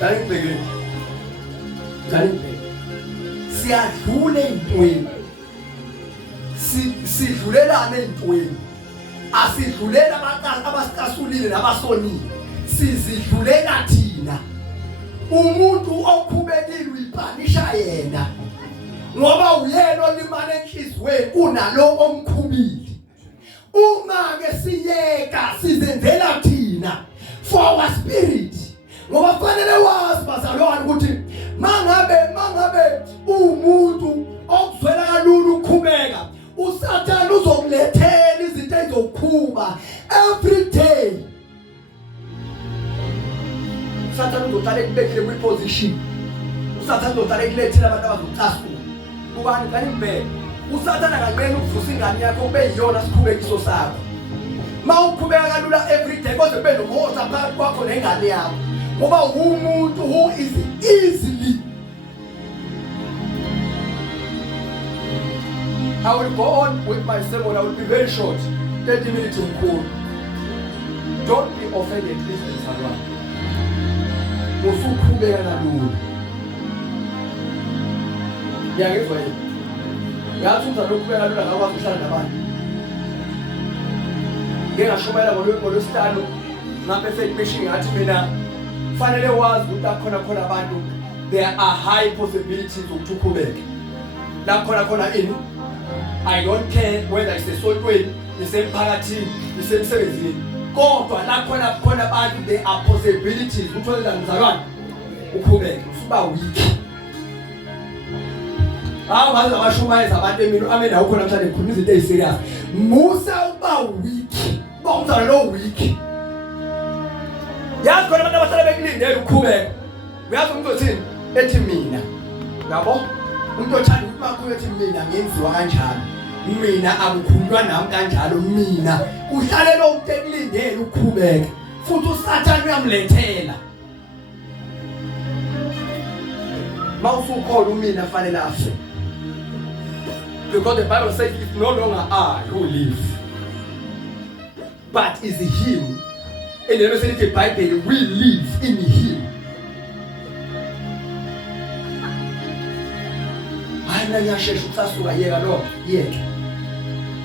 Kanibheke. Siyadlula ezintweni. Sidlulelana ezintweni. Asidlulela abasikasulile nabasonile. Sizidlulela thina. Umuntu okhubekile uyipanisha yena. Ngoba uyena olimana enhlizweni kunalo omkhubili. Uma ke siyeka sizenzela thina for our spirit. Ngoba kufanele wazi bazalwane ukuthi mangabe umuntu okuzwela kalula ukukhubeka, uSathane uzokulethela izinto ezokukhuba every day. uSathane uzoqala ekubekile kwi-position. uSathane uzoqala ekulethela abantu abazocasula. Kubani kanibheke? uSathane akanqeni ukuvusa ingane yakho kube yiyona sikhubekiso sakho. Mawukhubeka kalula every day kodwa ube nomhoza phakathi kwakho nengane yakho. Ngoba umuntu who is easily. I will go on with my sermon. I will be very short. 30 minutes in cool. Don't be offended, please, Mr. Musukhubeka kalula. Ngiyangizwa yini? Ngathi uzalukhubeka kalula ngakwazi ukuhlala nabantu. Ngingashumayela ngolwesihlanu ngaphefect mission ngathi mina fanele wazi ukuthi akhona abantu there are high possibilities ukuthi ukhubeke. La khona ini I don't care whether it's esontweni, isemphakathini, isemsebenzini. Kodwa la khona abantu there are possibilities ukuthi wenza ngizalwane ukhubeke usuba weak. Baza bashumayeza abantu emini amena ukhona mhlawumbe khona izinto eziserious. Musa uba weak. Bawumzala lo weak. Yazi khona abantu abasala bekulindele ukukhubeka. Uyazi umuntu othini? Ethi mina. Yabo? Umuntu othanda ukuba ethi mina ngenziwa kanjalo. Mina akukhulunywa nami kanjalo mina. Uhlale lo muntu ekulindele ukukhubeka. Futhi uSathane uyamlethela. Mawusukhona umina fanele afe. Because the Bible says it's no longer I who live, but is him. And the Bible says the Bible will live in him. Hayi nanyashesha ukusasuka yeka lo yeke.